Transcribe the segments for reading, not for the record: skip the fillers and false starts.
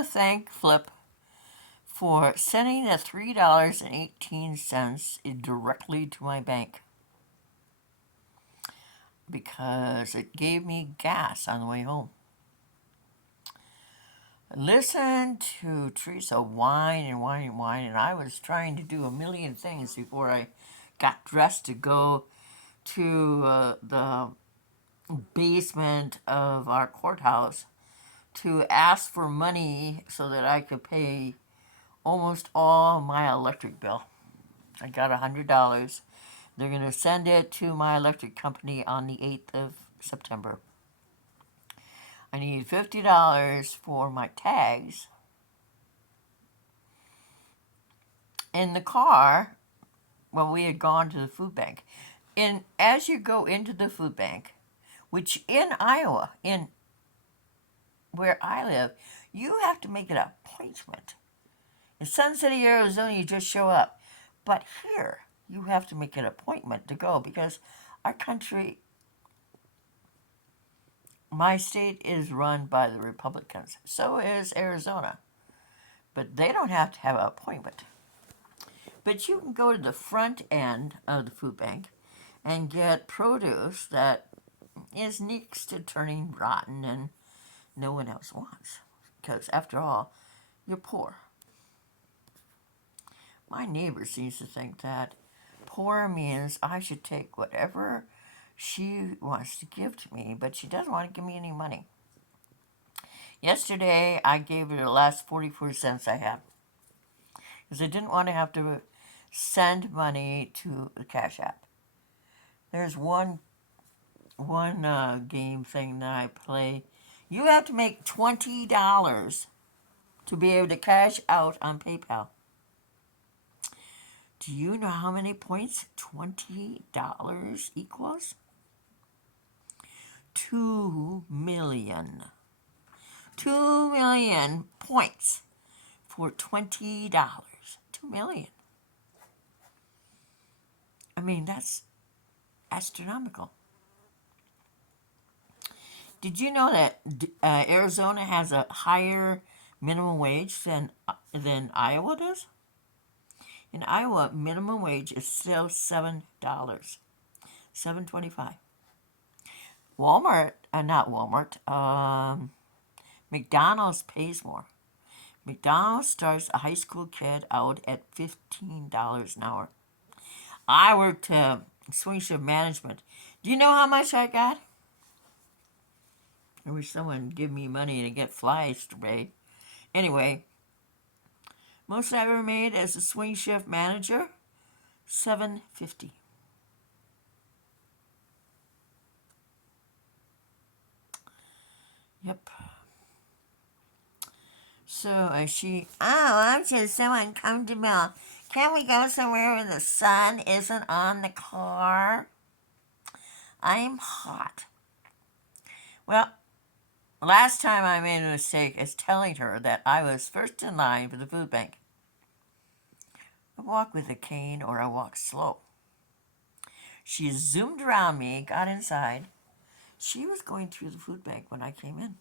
to thank Flip for sending the $3.18 directly to my bank because it gave me gas on the way home. Listen to Teresa whine and whine and whine, and I was trying to do a million things before I got dressed to go to the basement of our courthouse to ask for money so that I could pay almost all my electric bill. I got $100. They're going to send it to my electric company on the 8th of September. I need $50 for my tags. In the car, well, we had gone to the food bank. And as you go into the food bank, which in Iowa, in where I live, you have to make an appointment. In Sun City, Arizona, you just show up. But here, you have to make an appointment to go because our country, my state is run by the Republicans. So is Arizona. But they don't have to have an appointment. But you can go to the front end of the food bank and get produce that is next to turning rotten and no one else wants. Because after all, you're poor. My neighbor seems to think that poor means I should take whatever she wants to give to me, but she doesn't want to give me any money. Yesterday, I gave her the last 44 cents I had because I didn't want to have to send money to the Cash App. There's one game thing that I play. You have to make $20 to be able to cash out on PayPal. Do you know how many points $20 equals? 2 million. 2 million points for $20. 2 million. I mean, that's astronomical. Did you know that Arizona has a higher minimum wage than Iowa does? In Iowa, minimum wage is still $7, $7.25. McDonald's pays more. McDonald's starts a high school kid out at $15 an hour. I worked swing shift management. Do you know how much I got? I wish someone would give me money to get flies today. Anyway, most I ever made as a swing shift manager, $7.50. Yep. So I'm just so uncomfortable. Can't we go somewhere where the sun isn't on the car? I'm hot. Well, last time I made a mistake is telling her that I was first in line for the food bank. I walk with a cane or I walk slow. She zoomed around me, got inside. She was going through the food bank when I came in.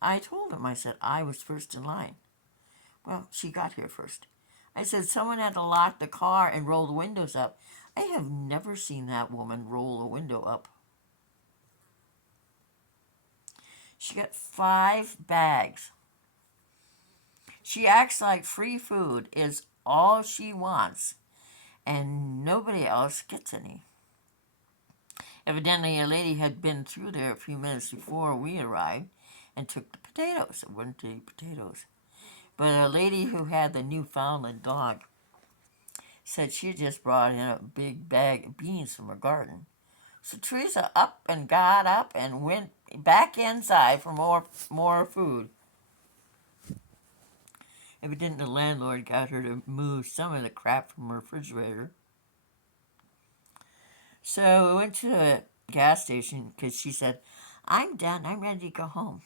I told him, I said, I was first in line. Well, she got here first. I said, someone had to lock the car and roll the windows up. I have never seen that woman roll a window up. She got 5 bags. She acts like free food is all she wants, and nobody else gets any. Evidently, a lady had been through there a few minutes before we arrived and took the potatoes. It weren't the potatoes. But a lady who had the Newfoundland dog said she just brought in a big bag of beans from her garden. So Teresa got up and went back inside for more food. Evidently, the landlord got her to move some of the crap from her refrigerator. So we went to the gas station because she said, I'm done. I'm ready to go home.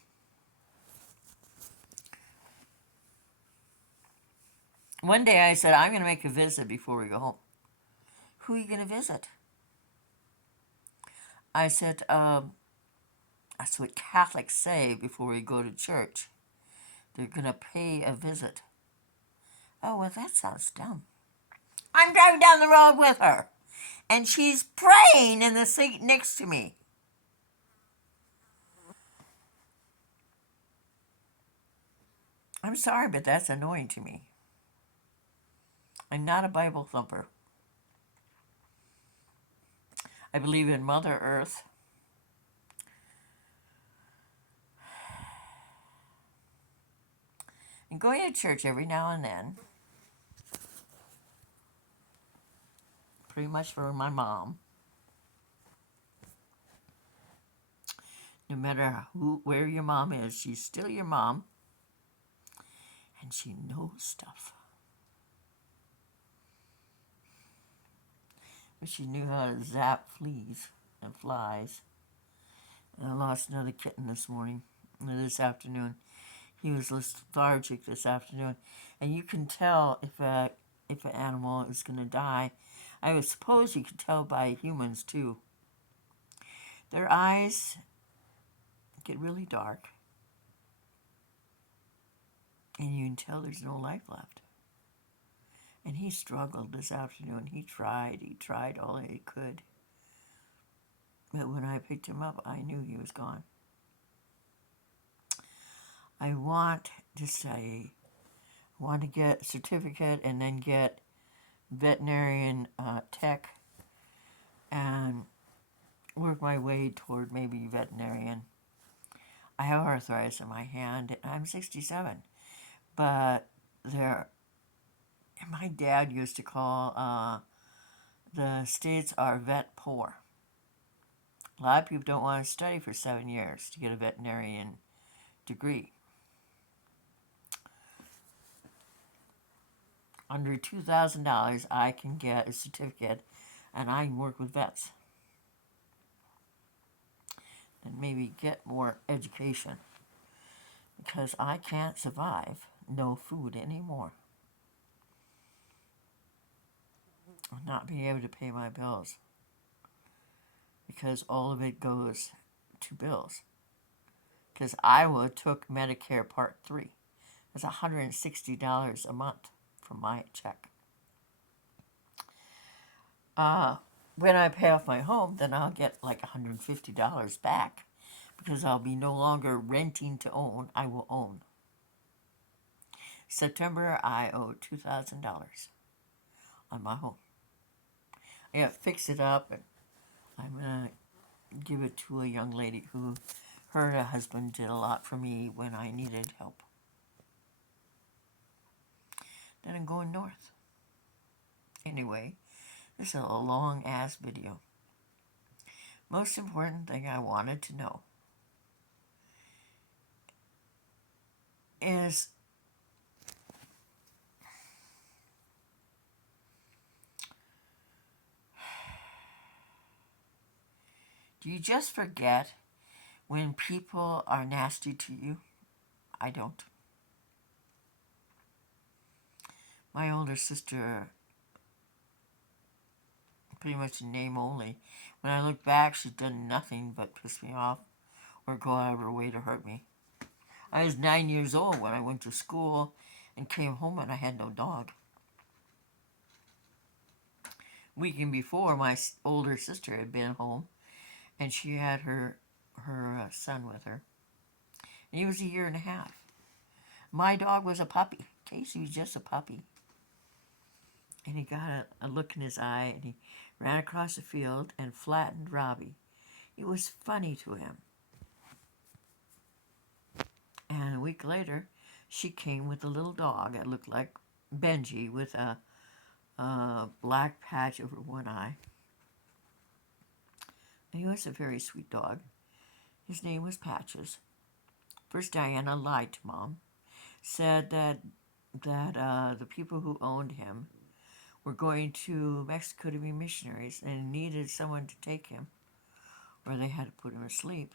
One day I said, I'm going to make a visit before we go home. Who are you going to visit? I said, that's what Catholics say before we go to church. They're going to pay a visit. Oh, well, that sounds dumb. I'm driving down the road with her, and she's praying in the seat next to me. I'm sorry, but that's annoying to me. I'm not a Bible thumper. I believe in Mother Earth. And going to church every now and then, pretty much for my mom. No matter where your mom is, she's still your mom, and she knows stuff. But she knew how to zap fleas and flies. And I lost another kitten this afternoon. He was lethargic this afternoon, and you can tell if an animal is going to die. I would suppose you can tell by humans too. Their eyes get really dark, and you can tell there's no life left. And he struggled this afternoon. He tried all he could. But when I picked him up, I knew he was gone. I want to get a certificate and then get veterinarian tech and work my way toward maybe veterinarian. I have arthritis in my hand, and I'm 67. But my dad used to call the states are vet poor. A lot of people don't want to study for 7 years to get a veterinarian degree. Under $2,000, I can get a certificate, and I can work with vets and maybe get more education, because I can't survive no food anymore. I'll not be able to pay my bills because all of it goes to bills. Because Iowa took Medicare Part 3. That's $160 a month from my check. When I pay off my home, then I'll get like $150 back, because I'll be no longer renting to own. I will own. September, I owe $2,000 on my home. I got to fix it up, and I'm going to give it to a young lady who, her husband did a lot for me when I needed help. Then I'm going north. Anyway, this is a long-ass video. Most important thing I wanted to know is, do you just forget when people are nasty to you? I don't. My older sister, pretty much in name only. When I look back, she's done nothing but piss me off or go out of her way to hurt me. I was 9 years old when I went to school and came home, and I had no dog. Weekend before, my older sister had been home, and she had her son with her. And he was 1.5 years. My dog was a puppy. Casey was just a puppy. And he got a look in his eye, and he ran across the field and flattened Robbie. It was funny to him. And a week later, she came with a little dog that looked like Benji, with a black patch over one eye. And he was a very sweet dog. His name was Patches. First, Diana lied to Mom, said that the people who owned him were going to Mexico to be missionaries and needed someone to take him, or they had to put him to sleep.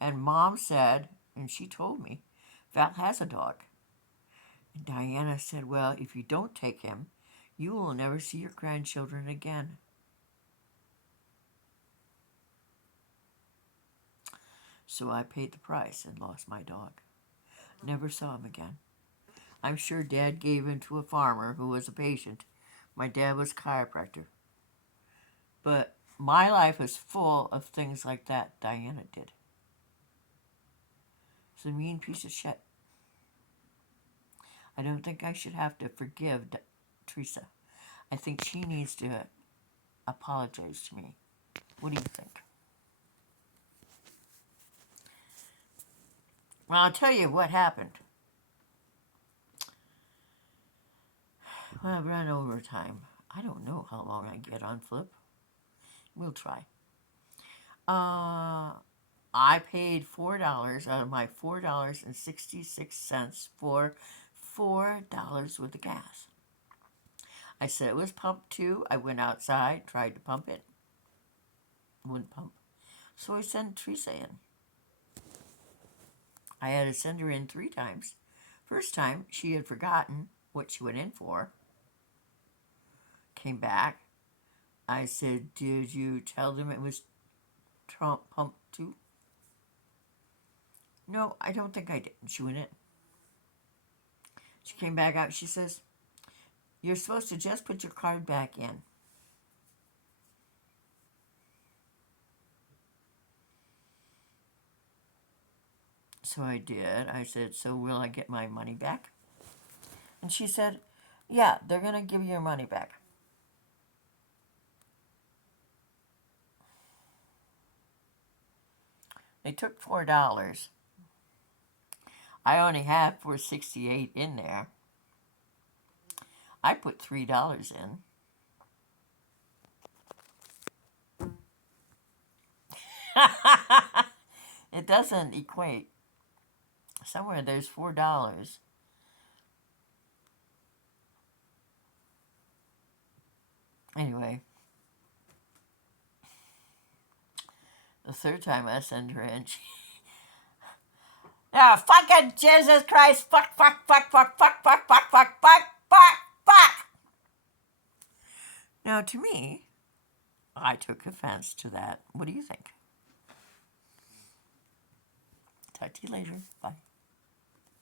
And Mom said, and she told me, Val has a dog. And Diana said, well, if you don't take him, you will never see your grandchildren again. So I paid the price and lost my dog. Never saw him again. I'm sure Dad gave him to a farmer who was a patient. My dad was a chiropractor. But my life is full of things like that Diana did. It's a mean piece of shit. I don't think I should have to forgive Teresa. I think she needs to apologize to me. What do you think? Well, I'll tell you what happened. Well, I've run over time. I don't know how long I get on Flip. We'll try. I paid $4 out of my $4.66 for $4 worth of gas. I said it was pumped too. I went outside, tried to pump it. Wouldn't pump. So I sent Teresa in. I had to send her in 3 times. First time, she had forgotten what she went in for. Came back. I said, did you tell them it was pumped too? No, I don't think I did. She went in. She came back out. She says, you're supposed to just put your card back in. So I did. I said, so will I get my money back? And she said, yeah, they're going to give you your money back. They took $4. I only had $4.68 in there. I put $3 in. It doesn't equate. Somewhere there's $4. Anyway, the third time I send her in, she... Oh, fucking Jesus Christ! Fuck, fuck, fuck, fuck, fuck, fuck, fuck, fuck, fuck, fuck, fuck! Now, to me, I took offense to that. What do you think? Talk to you later. Bye.